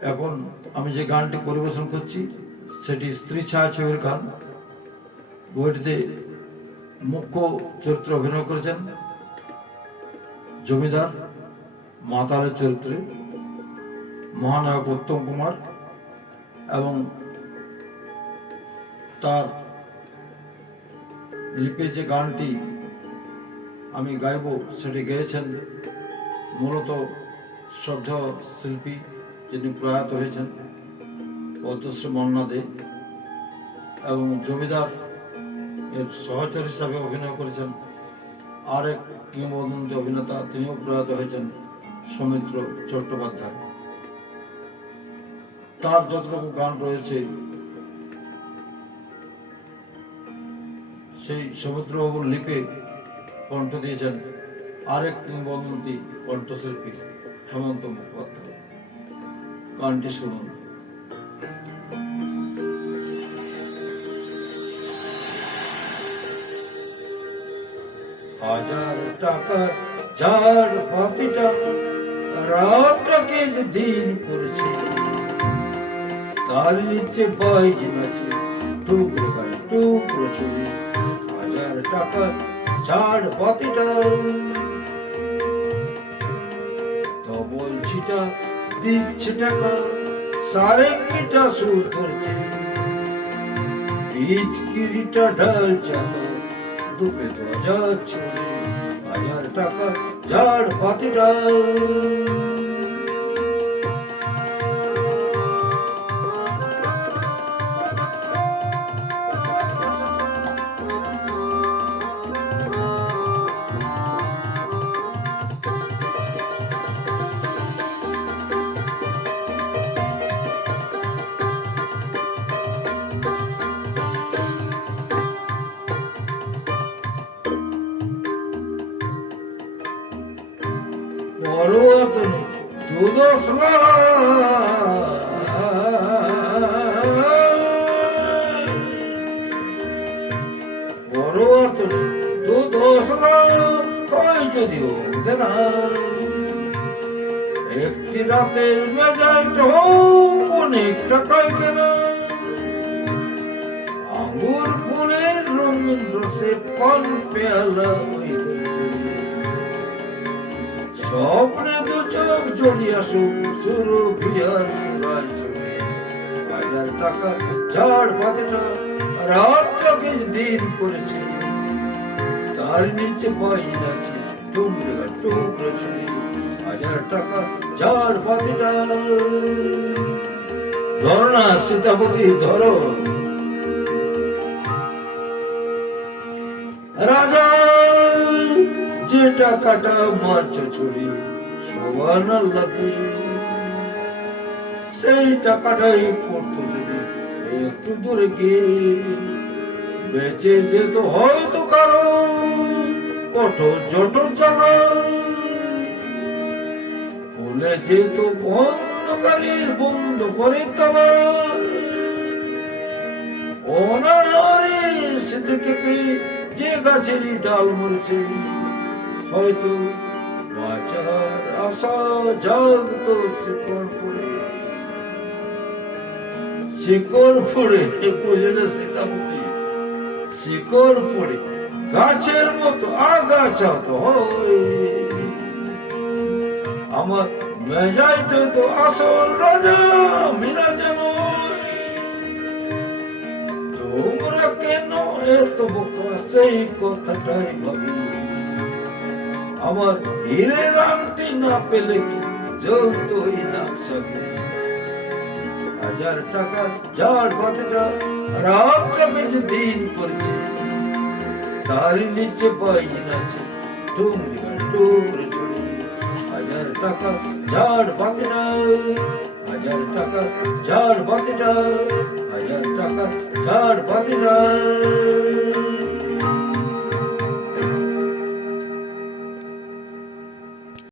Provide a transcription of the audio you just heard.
এখন আমি যে গানটি পরিবেশন করছি সেটি স্ত্রী ছায়াছবির গান। বইটিতে মুখ্য চরিত্রে অভিনয় করেছেন জমিদার মাতালের চরিত্রে মহানায়ক উত্তম কুমার, এবং তার লিপে যে গানটি আমি গাইব সেটি গেয়েছেন মূলত শ্রদ্ধেয় শিল্পী যিনি প্রয়াত হয়েছেন পদ্মশ্রী মন্না দে, এবং জমিদার এর সহচর হিসাবে অভিনয় করেছেন আরেক কিংবদন্তি অভিনেতা, তিনিও প্রয়াত হয়েছেন সৌমিত্র চট্টোপাধ্যায়। তার যতটুকু গান রয়েছে সেই সৌমিত্রবাবুর লিপে কণ্ঠ দিয়েছেন আরেক কিংবদন্তি কণ্ঠশিল্পী হেমন্ত মুখোপাধ্যায়। গানটি শুনুন। হাজার টাকা যার পাখিটা রাতটাকে যে দিন করেছে, তার নিচে বাইজ নাচে টুকরো গায়ে টুকরো ছবি। হাজার টাকা যার পাখিটা ডবল ছিটা দিচ্ছে টাকা, সারেঙ্গিটা সুর ধরেছে, পিচকিরিটা ঢালছে দুপে দরজা ছড়ে। হাজার টাকা যার পাতিটা যদিও একটি রাতের মেজাজ অনেক টাকায় কেনা, আঙ্গুর ফুলের রঙিন রসে পান পেয়ালা স্বপ্নে দু চোখ জড়িয়ে আসুক শুরু বিহার। হাজার টাকা ঝাড় পাতেটা রাতটাকে দিন করেছে, তার নিচে বাইন আছে টুকরো টুকরো ছবি। হাজার টাকা ঝাড় পাতেটা ধরো না সীতাপতি ধরো। রাজা যে টাকাটা মারছে ছুরি সবার লাগে, সেই টাকাটাই পড়তো যদি একটু দূরে গিয়ে বেঁচে যেত হয়তো কারো কঠোর জঠোর জানা, খুলে যেত বন্ধকারীর বন্ধ করে তালা। অনারে সেতে কেঁপে যে গাছেরই ডাল মরছে, হয়তো বাঁচার আশা জাগতো শিকড় পড়ে। শিকড় পড়ে বুঝলে সীতাপতি, শিকড় পড়ে গাছের মতো আগাছা তো হয়। আমার মেজাজ তো আসল রাজা মিরাজা নয়। তোমরা কেন এত বোকা সেই কথাটাই ভাবি, আমার হীরের আংটি না পেলে কি জ্বলতোই না সবই। হাজার টাকা যার পাতেটা রাতটাকে যে দিন করেছে, তার নিচে বাইন আছে টুকরো টুকরো ছড়ি। হাজার টাকা যার পাতেটা, হাজার টাকা যার পাতেটা, হাজার টাকা যার পাতেটা।